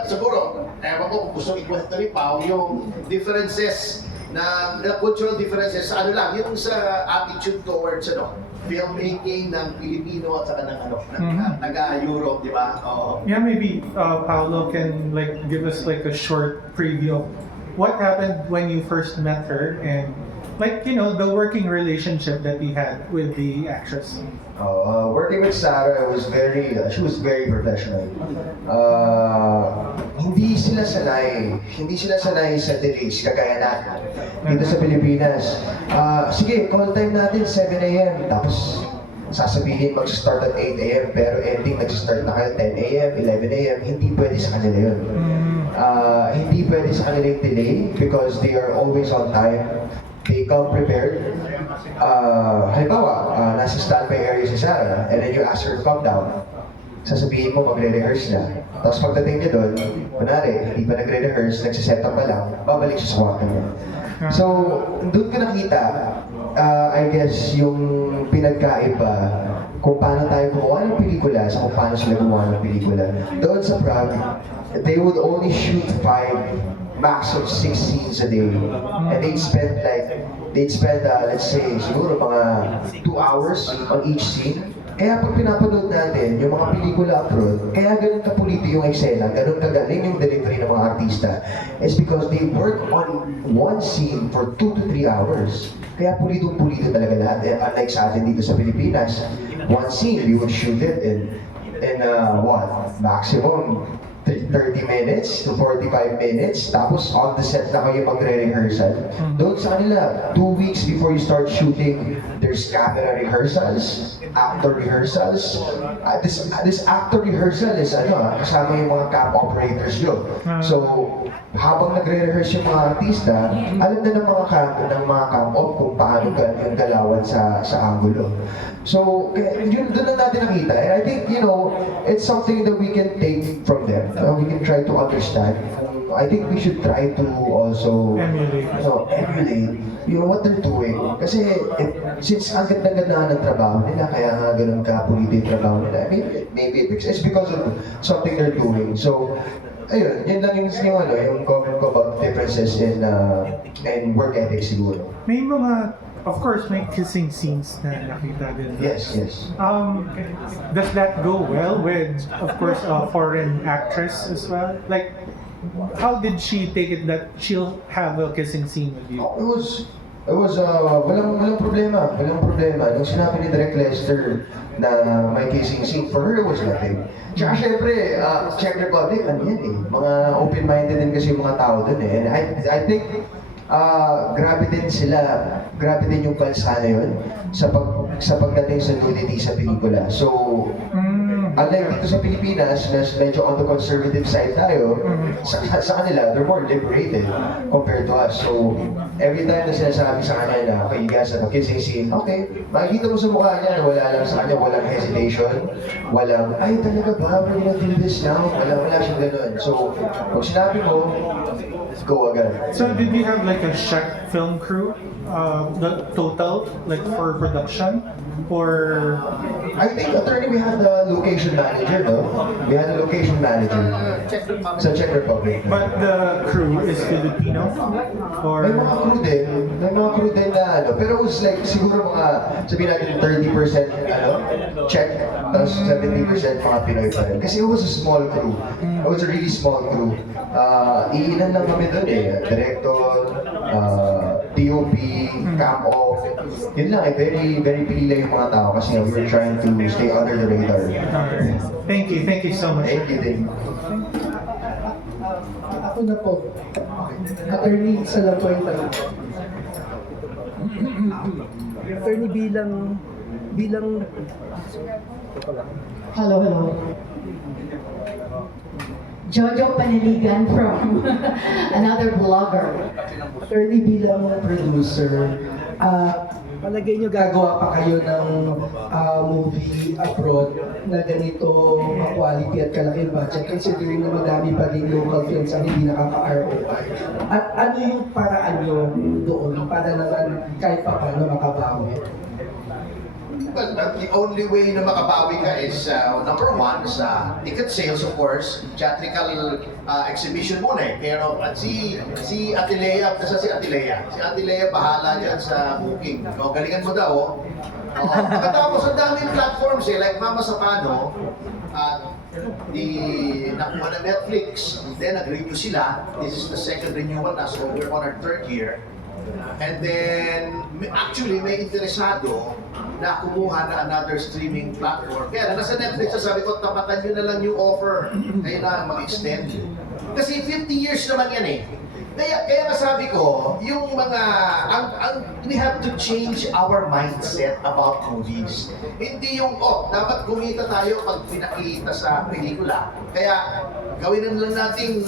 siguro, ewan ko kung gusto ikwento ni Pao, yung differences na cultural differences sa yung sa attitude towards filmmaking ng Pilipino at saka ng taga-Europe, di ba? Yeah, maybe Paolo can give us a short preview of what happened when you first met her and the working relationship that you had with the actress. Working with Sarah she was very professional. Hindi sila sanay sa delays kagaya natin dito sa Pilipinas. Sige, call time natin 7 a.m. Tapos sasabihin mag-start at 8 a.m. pero ending nag-start na kayo 10 a.m., 11 a.m. Hindi pwede sa kanila yun. Hindi pwede sa kanila yung delay because they are always on time. They come prepared. Halimbawa, nasa standby area si Sarah, and then you ask her to come down. Sasabihin mo, magre-rehearse na. Tapos pagdating niya doon, kunwari, hindi pa nagre-rehearse, nagsiset up pa lang, babalik siya sa kwarto niya. So, doon ko nakita, I guess, yung pinagkaiba kung paano tayo gumawa ng pelikula sa kung paano sila gumawa ng pelikula. Doon sa Prague, they would only shoot 5 max of 6 scenes a day. And they'd spend let's say, siguro mga 2 hours on each scene. Kaya pag pinapanood natin yung mga pelikula abroad, kaya ganun kapulito yung eksena, ganun kagaling yung delivery ng mga artista, is because they work on one scene for 2 to 3 hours. Kaya pulito talaga lahat. Unlike sa atin dito sa Pilipinas, one scene, we would shoot it in maximum 30 minutes to 45 minutes, tapos on the set na kayo magre-rehearsal. Doon sa kanila, 2 weeks before you start shooting, there's camera rehearsals, actor rehearsals. This actor rehearsal is kasama yung mga cam operators yun. So, habang nagre-rehearse yung mga artista, alam na ng mga cam op kung paano yung galawan sa angulo. So, yun doon na natin nakita. And I think, it's something that we can take from them. We can try to understand I think we should try to also Emulate. emulate what they're doing. Kasi since ang ganda-ganda ng trabaho nila, kaya nga ganun ka-pulito yung trabaho nila. Maybe it's because of something they're doing. So, ayun, yun lang yung comment ko about differences in work ethic siguro. May mga, of course, may kissing scenes na nakita din. Yes, yes. Does that go well with, of course, a foreign actress as well? Like, how did she take it that she'll have a kissing scene with you? It was walang problema. Nung sinabi ni Direk Lester na may kissing scene, for her it was nothing. Tsaka syempre, Czech Republic, ano yan eh, mga open-minded din kasi yung mga tao dun eh. And I think, grabe din yung bansa na yun sa pagdating sa nudity sa pelikula. So, unlike dito sa Pilipinas, na medyo on the conservative side tayo, sa kanila, they're more liberated compared to us. So, every time na sinasabi sa kanya na, okay, you guys have a kissing scene, okay, makikita mo sa mukha niya na wala lang sa kanya, walang hesitation, walang, ay talaga ba, we're gonna do this now? Wala siyang ganun. So, pag sinabi mo, go agad. So did you have like a Czech film crew, the total, like for production? Or I think, attorney, we had a location manager, no? We had a location manager sa Czech Republic. but the crew is Filipino? Or May mga crew din na ano, pero it was like siguro mga, sabihin natin 30% Czech, tapos 70% mga Pinoy pa rin. Kasi it was a small crew. It was a really small crew. Iilan lang kami doon eh. Director, DOP, cam off. Yun lang eh, very pilila yung mga tao kasi we were trying to stay under the radar. Thank you so much. Thank you din. Ako na po. Attorney, isa lang po yung tanong. Attorney, bilang Hello. Jojo Paniligan from another blogger. attorney bilang producer, palagay nyo gagawa pa kayo ng movie abroad na ganito quality at kalaking budget considering na madami pa din local films ang hindi nakaka-ROI. At ano yung paraan nyo doon para naman kahit pa paano makabawi? Well, the only way na makabawi ka is, number one, sa ticket sales, of course, theatrical exhibition muna eh. Pero at si Atilea, Si Atilea bahala dyan sa booking. O, galingan mo daw. Pagkatapos, ang daming platforms eh, like Mama Sapano, nakuha na Netflix, then nag-renew sila. This is the second renewal na, so we're on our third year. And then, actually, may interesado na kumuha na another streaming platform. Kaya nasa Netflix, sabi ko, tapatan nyo na lang yung offer. Kayo na mag-extend. Kasi 50 years naman yan eh. Kaya masabi ko, yung mga, we have to change our mindset about movies. Hindi yung, dapat kumita tayo pag pinakita sa pelikula. Kaya, gawin lang natin,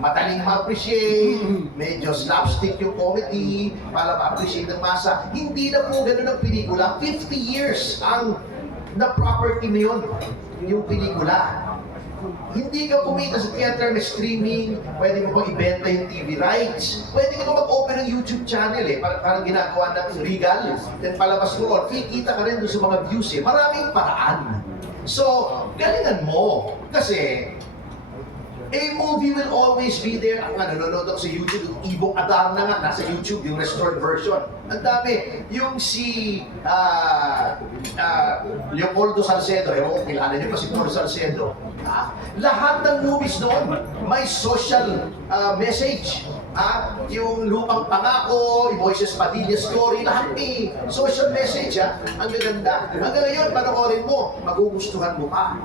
madaling ma-appreciate, medyo slapstick yung comedy, para ma-appreciate ng masa. Hindi na po ganun ang pelikula. 50 years ang na-property na yun, yung pelikula. Hindi ka kumita sa theater na streaming, pwede mo pang ibenta yung TV rights, pwede ka mag-open ng YouTube channel eh, parang ginagawa natin Regal, then palabas mo ron, kikita ka rin doon sa mga views eh, maraming paraan. So, galingan mo, kasi a movie will always be there. Ang nanonood ako sa YouTube, yung Ibong Adar na nga, nasa YouTube, yung restored version. Ang dami. Yung si Leopoldo Salcedo, ewan ko, kilala niyo pa si Leopoldo Salcedo. Lahat ng movies doon, may social message. Yung Lupang Pangako, yung Moises Padilla story, lahat may social message. Ang gaganda. Hanggang ngayon, panoorin mo, magugustuhan mo pa.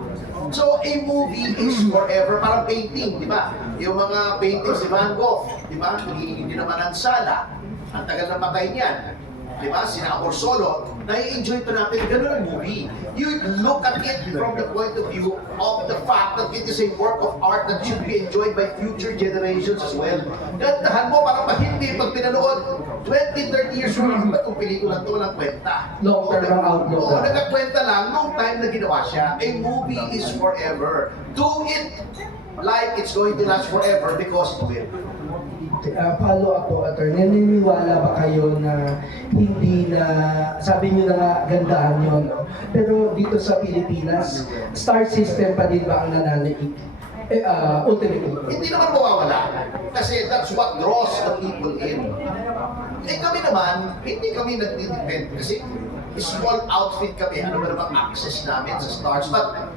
So, a movie is forever, parang painting, di ba? Yung mga paintings ni Van Gogh, di ba? Hindi naman ang sala. Ang tagal na patay niyan. Di ba? Sina Solo, nai-enjoy pa natin. Ganun ang movie. You look at it from the point of view of the fact that it is a work of art that should be enjoyed by future generations as well. Gandahan mo, parang mahindi pag pinanood. 20, 30 years from now, ba't yung pelikula to walang kwenta? Long term ang outlook. Oo, nagkakwenta lang nung time na ginawa siya. A movie is forever. Do it like it's going to last forever because it will. Follow up po, attorney. Naniniwala ba kayo na hindi na, sabi niyo na nga, gandahan yun, no? Pero dito sa Pilipinas, star system pa din ba ang nananaig? Ultimately. Hindi naman mawawala. Kasi that's what draws the people in. Eh kami naman, hindi kami nagtitipend. Kasi small outfit kami, ano ba namang access namin sa stars. But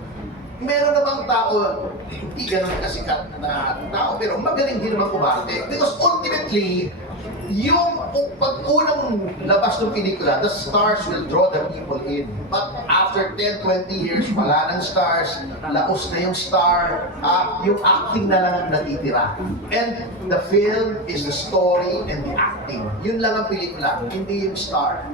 meron namang tao, hindi ganun kasikat na tao, pero magaling din naman kumarte. Because ultimately, yung pag unang labas ng pelikula, the stars will draw the people in. But after 10, 20 years, wala ng stars, laos na yung star, yung acting na lang ang natitira. And the film is the story and the acting. Yun lang ang pelikula, hindi yung star.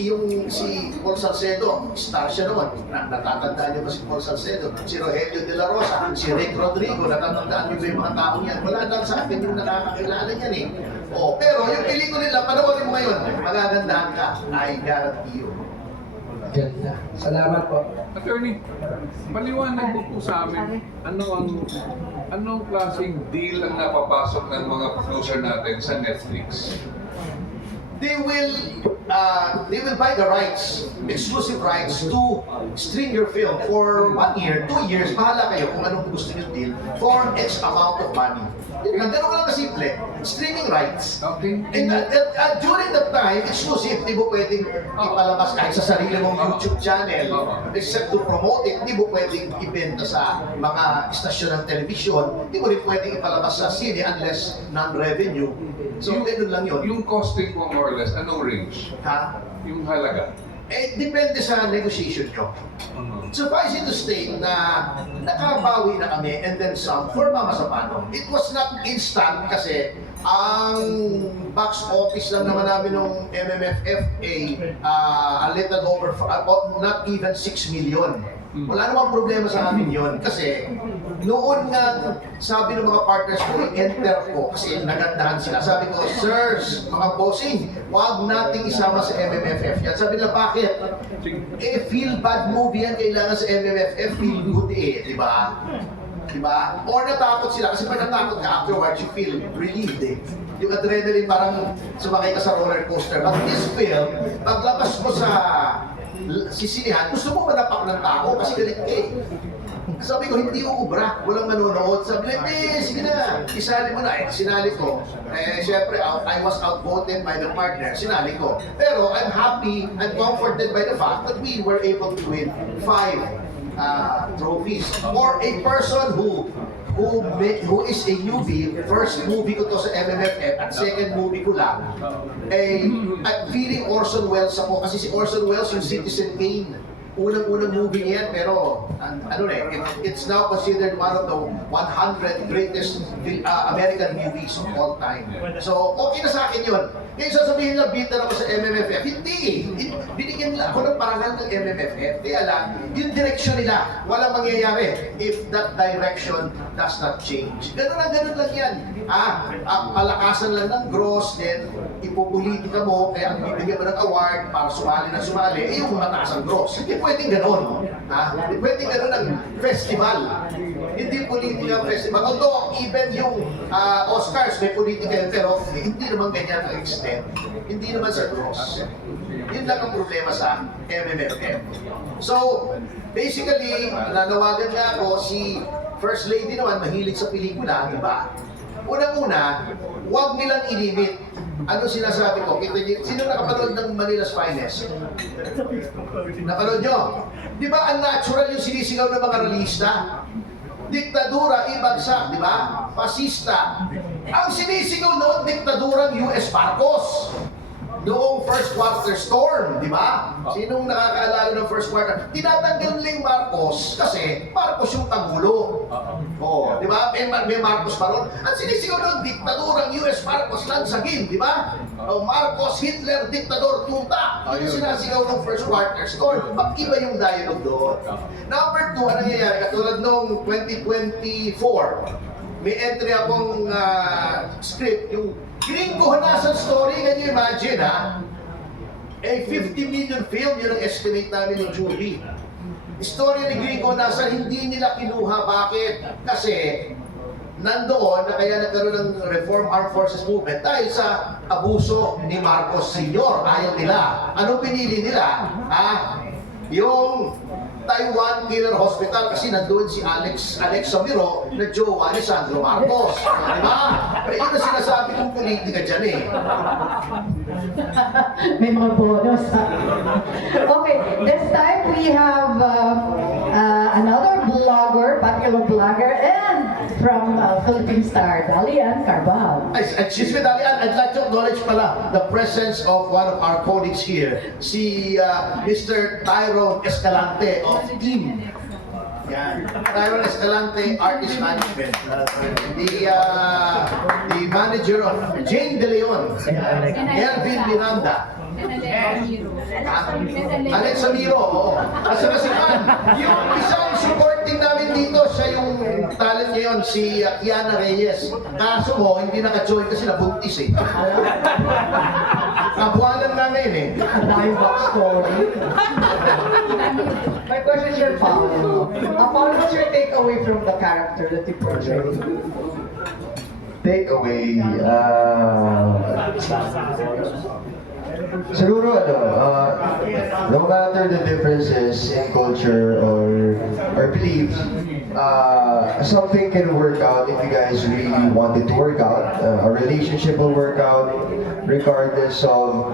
Yung si Paul Salcedo, star siya naman. Natatandaan niyo ba si Paul Salcedo? Si Rogelio de la Rosa, si Rick Rodrigo, natatandaan niyo ba yung mga taong yan? Wala lang sa akin yung nakakakilala niyan eh. Oh, pero yung pelikula nila, panoorin mo ngayon, magagandahan ka, I guarantee you. Ganda. Salamat po. Attorney, paliwanag po po sa amin, anong klaseng deal ang napapasok ng mga producer natin sa Netflix? They will buy the rights, exclusive rights to stream your film for 1 year, 2 years, bahala kayo kung anong gusto niyo deal for X amount of money. Ganun lang kasimple, streaming rights. Okay. And during that time, exclusive, di mo pwedeng ipalabas kahit sa sarili mong YouTube channel, except to promote it, di mo pwedeng ibenta sa mga istasyon ng television, di mo rin pwedeng ipalabas sa sine unless non-revenue. So, ganun lang yun. Yung costing mo more or less, anong range? Ha? Yung halaga? Eh, depende sa negotiation nyo. Suffice it to state na nakabawi na kami and then some for Mama Zapano. It was not instant kasi ang box office lang naman namin ng MMFFA a little over, not even 6 million. Wala namang problema sa amin yon kasi noon nga sabi ng mga partners ko, enter ko kasi nagandahan sila. Sabi ko, sirs, mga bossing, wag nating isama sa MMFF yan. Sabi nila, bakit? Eh, feel bad movie yan kailangan sa MMFF, feel good eh, di ba? Diba? Or natakot sila kasi pag natakot ka afterwards, you feel relieved eh. Yung adrenaline parang sumakay ka sa roller coaster. But this film, paglabas mo sa sisinihan, gusto mo manapak ng tao kasi galit ka eh. Sabi ko, hindi uubra, walang manonood. Sabi nila, sige na, isali mo na. Eh, sinali ko. Eh, syempre, I was outvoted by the partner. Sinali ko. Pero I'm happy, I'm comforted by the fact that we were able to win 5 trophies. For a person who is a newbie, first movie ko to sa MMFF at second movie ko lang, I'm feeling Orson Welles ako kasi si Orson Welles yung Citizen Kane. Unang-unang movie niyan, pero it's now considered one of the 100 greatest American movies of all time. So, okay na sa akin yun. Ngayon sasabihin lang, bitter ako sa MMFF. Hindi! Binigyan nila ako ng parangal ng MMFF. Kaya lang, yung direction nila, walang mangyayari if that direction does not change. Ganun lang yan. Palakasan lang ng gross, then ipupolitika mo, kaya ang bibigyan mo ng award para sumali na sumali, eh yung mataas ang gross. Hindi pwedeng ganon. Hindi pwedeng ganon ang festival. Hindi politika festival. Although, even yung Oscars, may politika yun, pero hindi naman ganyan ang extent. Hindi naman sa gross. Yun lang ang problema sa MMFF. So, basically, nanawagan nga ako, si First Lady naman, mahilig sa pelikula, di ba? Unang-una, huwag nilang ilimit. Ano sinasabi ko? Kita niyo, sino nakapanood ng Manila's Finest? Napanood nyo? Di ba ang natural yung sinisigaw ng mga realista? Diktadura, ibagsak, di ba? Fascista. Ang sinisigaw noon, diktadurang US Marcos. Noong first quarter storm, di ba? Sinong nakakaalala ng first quarter? Tinatanggal nila yung Marcos kasi Marcos yung Pangulo. Oo, di ba? May Marcos pa ron. Ang sinisigaw ng diktadurang US Marcos lansagin, di ba? Marcos, Hitler, diktador, tuta. Yun yung sinasigaw ng first quarter storm. Mag-iba yung dialogue doon. Number 2, ano nangyayari? Katulad noong 2024, may entry akong script, yung Gringo Honasan story, can you imagine, ha? A 50 million film, yun ang estimate namin ng jury. Istorya ni Gringo Honasan, hindi nila kinuha. Bakit? Kasi nandoon na kaya nagkaroon ng Reform Armed Forces Movement dahil sa abuso ni Marcos Sr. Ayaw nila. Anong pinili nila? Yung Taiwan Killer Hospital kasi nandoon si Alex Samiro na jowa ni Sandro Marcos. Diba? Pero yun ang sinasabi kong politika dyan eh. May mga bonus. Okay, this time we have another vlogger, popular vlogger, and from Philippine Star, Dalian Carbal. Excuse me, Dalian, I'd like to acknowledge pala the presence of one of our colleagues here, si Mr. Tyrone Escalante of Team. Yan. Tyrone Escalante, Artist Management. The manager of Jane De Leon, Elvin Miranda. Alex Samiro, oo. At saka si Ann, yung isang supporting namin dito, siya yung talent ngayon, si Kiana Reyes. Kaso mo, hindi naka-join kasi nabuntis eh. Kabuanan nga ngayon eh. Ang daming backstory. My question is your Paolo. Paolo, what's your takeaway from the character that you portrayed? Takeaway, siguro no matter the differences in culture or beliefs, something can work out if you guys really want it to work out. A relationship will work out regardless of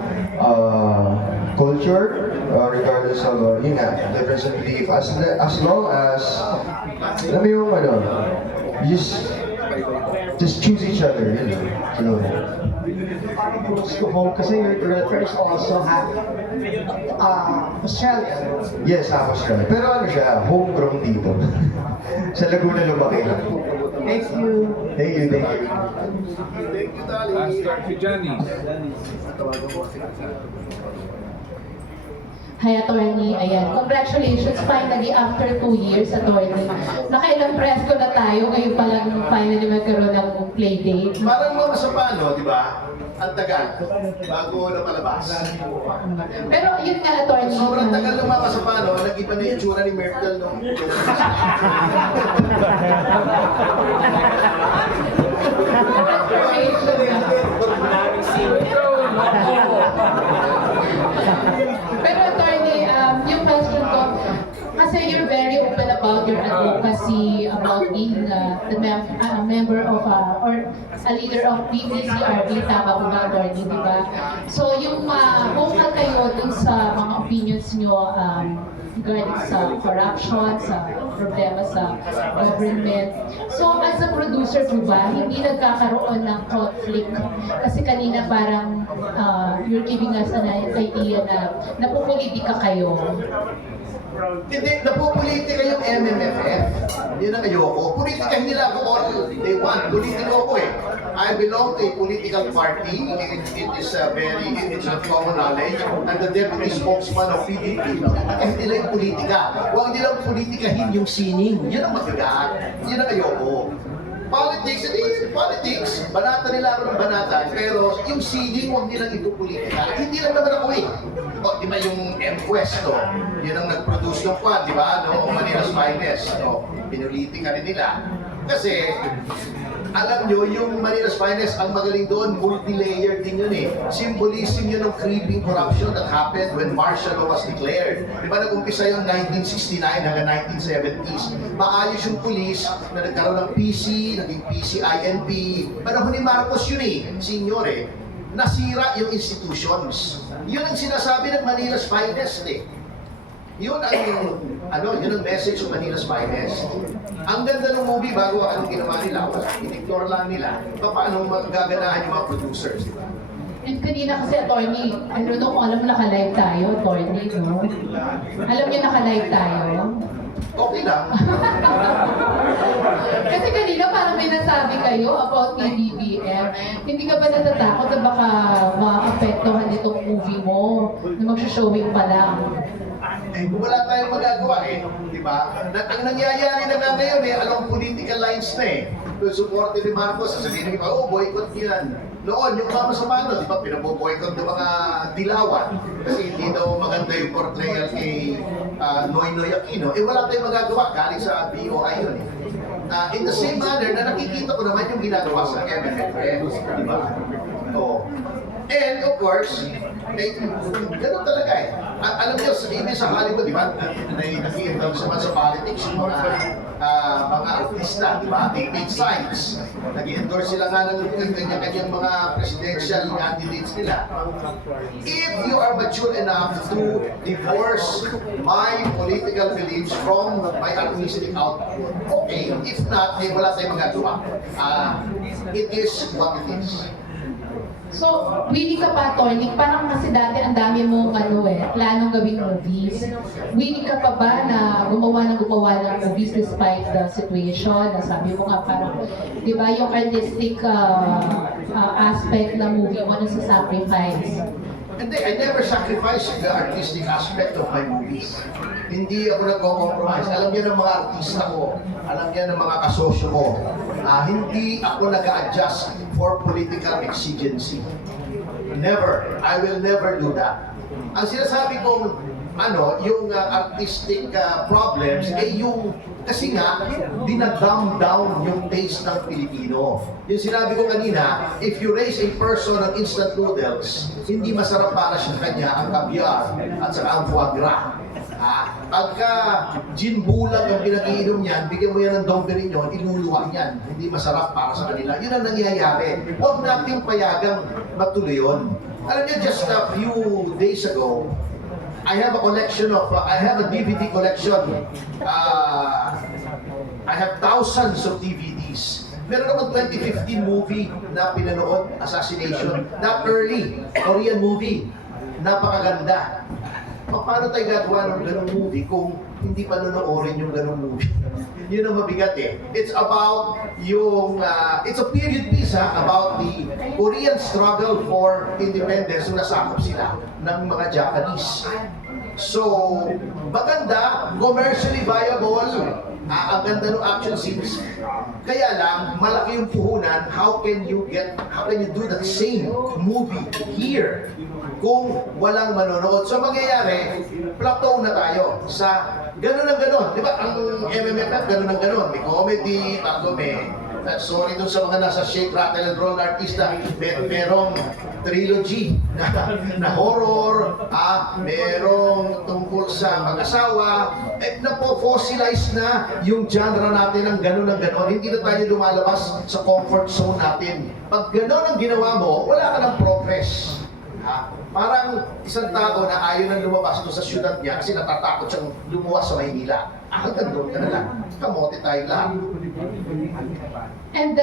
culture, regardless of difference in belief. As long as alam mo yung you just choose each other, yun lang. So, Close to home kasi your girlfriend is also half Australian. yes, ako siya. Pero ano siya, homegrown dito. Sa Laguna lumaki. Thank you. Thank you, thank you. Last card si Johnny. Hi, attorney. Ayan. Congratulations. Finally, after 2 years, attorney. Nakailang press ko na tayo. Ngayon pa lang finally magkaroon ng play date. Parang mga sa paano, di ba? Ang tagal, bago na palabas. Pero yun nga, attorney. Sobrang tagal ng mga sa paano, nag-iba na yung tsura ni Myrtle nung... Pero attorney, yung question ko, kasi you're very open about your advocacy, about being member of or a leader of BPCRD, tama po ba, attorney, di ba? So yung vocal kayo dun sa mga opinions nyo regarding sa corruption, sa problema sa government. So as a producer po ba, hindi nagkakaroon ng conflict? Kasi kanina parang you're giving us an idea na napupolitika kayo. Hindi, napupolitika yung MMFF. Yun ang ayoko. Politikahin nila ako all they want. Politiko ako eh. I belong to a political party. It is it's a common knowledge. I'm the deputy spokesman of PDP. Politikahin nila yung politika. Huwag nilang politikahin yung sining. Yun ang mabigat. Yun ang ayoko. Politics, hindi politics. Banata nila ako ng banata. Pero yung sining, huwag nilang ipupolitika. Hindi lang naman ako eh. O, di ba yung M-Quest, no? Yun ang nag-produce ng kwan, di ba? No? Manila's Finest. No? Pinulitika rin nila. Kasi, alam nyo, yung Manila's Finest, ang magaling doon, multi-layered din yun eh. Symbolism yun ng creeping corruption that happened when martial law was declared. Di ba nag-umpisa yung 1969 hanggang 1970s. Maayos yung police na nagkaroon ng PC, naging PCINP. Panahon ni Marcos yun eh, senior eh. Nasira yung institutions. Yun ang sinasabi ng Manila's Finest eh. Yun ang message ng Manila's Finest. Ang ganda ng movie bago anong ginawa nila, wala. Ignore lang nila. Paano magaganahan yung mga producers, di ba? And kanina kasi, attorney, I don't know kung alam mo naka-live tayo, attorney, no? Alam niyo naka-live tayo? Okay lang. Kasi kanina parang may nasabi kayo about PBBM. Hindi ka ba natatakot na baka maapektuhan itong movie mo na mag-showing pa lang? Eh, wala tayong magagawa eh. Di ba? Ang nangyayari na nga ngayon eh, along political lines na eh. Kung supportive ni Marcos, sasabihin nyo, oh, boycott nyo yan. noon, yung mga masama doon, di ba, pinaboboycott ng mga dilawan kasi hindi daw maganda yung portrayal kay Noynoy Aquino. Eh, wala tayong magagawa, galing sa BOI yun eh. In the same manner na nakikita ko naman yung ginagawa sa MMFF, di ba? So, and of course, ganun talaga eh. Alam niyo, even sa Hollywood, di ba, nag-i-indulge naman sa politics yung mga artista, di ba? They take sides. Nag-i-endorse sila nga ng kanya-kanyang mga presidential candidates nila. If you are mature enough to divorce my political beliefs from my artistic output, okay. If not, eh, wala tayong magagawa. It is what it is. So, willing ka pa, Tony, parang kasi dati ang dami mong planong gawing movies. Willing ka pa ba na gumawa ng movies despite the situation? Na sabi mo nga parang, di ba, yung artistic aspect ng movie mo na sa sacrifice? Hindi, I never sacrifice the artistic aspect of my movies. Hindi ako nagko-compromise. Alam niyo ng mga artista ko, alam niyo ng mga kasosyo ko, hindi ako nag-adjust for political exigency. Never. I will never do that. Ang sinasabi kong, yung artistic problems, yung kasi nga, dinadumb down yung taste ng Pilipino. Yung sinabi ko kanina, if you raise a person on instant noodles, hindi masarap para sa kanya ang caviar at saka ang foie gras. Pagka gin bulag ang pinag-iinom niyan, bigyan mo yan ng Dom Perignon, iluluwa niyan. Hindi masarap para sa kanila. Yun ang nangyayari. Huwag nating payagang matuloy yun. Alam niyo, just a few days ago, I have a collection of, I have a DVD collection. I have thousands of DVDs. Meron akong 2015 movie na pinanood, Assassination, na early Korean movie. Napakaganda. Paano tayo gagawa ng ganung movie kung hindi pa nonoorin yung ganung movie? Yun ang mabigat eh. It's about yung, it's a period piece about the Korean struggle for independence nung nasakop sila ng mga Japanese. So, maganda, commercially viable, ang ganda ng action scenes. Kaya lang, malaki yung puhunan, how can you do that same movie here kung walang manonood? So mangyayari, plateau na tayo sa ganun ang ganun. Di ba, ang MMFF ganun ang ganun. May comedy, bago sorry dun sa mga nasa shake, rattle, and roll artista, merong trilogy na horror, merong tungkol sa mag-asawa, napo-fossilize na yung genre natin ng ganun ang ganun. Hindi na tayo lumalabas sa comfort zone natin. Pag ganun ang ginawa mo, wala ka ng progress. Parang isang tao na ayaw nang lumabas doon sa syudad niya kasi natatakot siyang lumuwas sa Maynila. Hanggang doon ka na lang. Kamote tayo lahat. And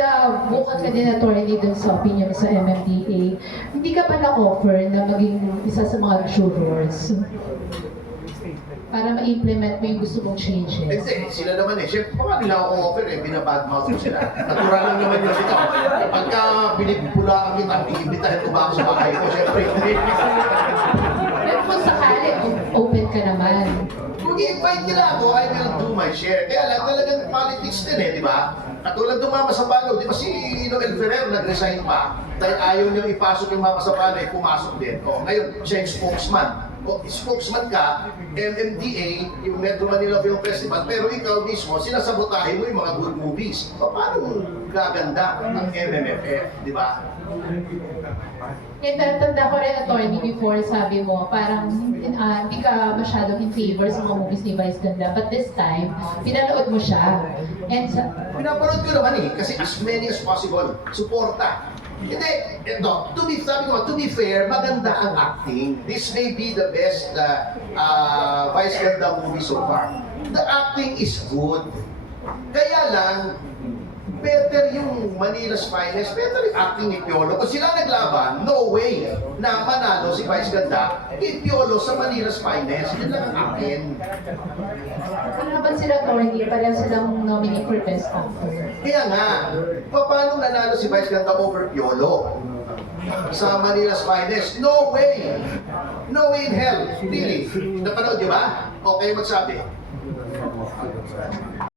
bukod ka din, attorney, dun sa opinion sa MMDA, hindi ka pa na-offer na maging isa sa mga jurors para ma-implement mo yung gusto mong changes? Hindi, sila naman eh. Siyempre, paano nila ako offer eh, binabadmouth ko sila. Natural lang naman yun ito. Pagka binipulaan kita, iimbitahin ko ba ako sa bahay ko? Siyempre, hindi. Pero kung sakali, open ka naman. Kung i-invite nila ako, I will do my share. Kaya lang talagang politics din eh, di ba? Katulad ng Mama Sapalo, di ba si Noel Ferrer nag-resign pa? Dahil ayaw niyang ipasok yung Mama Sapalo, eh, pumasok din. Ngayon, siya yung spokesman. Spokesman ka, MMDA, yung Metro Manila Film Festival, pero ikaw mismo, sinasabotahin mo yung mga good movies. Paano gaganda ng MMFF, di ba? Kaya natanda ko rin, attorney, before sabi mo, parang hindi ka masyadong in favor sa mga movies ni Vice Ganda. But this time, pinanood mo siya. And Pinapanood ko naman eh, kasi as many as possible, suporta. Hindi, to be fair, maganda ang acting. This may be the best Vice Ganda movie so far. The acting is good. Kaya lang, better yung Manila's Finest, better yung acting ni Piolo. Kung sila naglaban, no way na manalo si Vice Ganda kay Piolo sa Manila's Finest. Yun lang ang akin. Kalaban sila, attorney, pareho silang nominee for Best Actor. Kaya nga, paano nanalo si Vice Ganda over Piolo sa Manila's Finest? No way! No way in hell! Really? Napanood niyo ba? Okay, magsabi.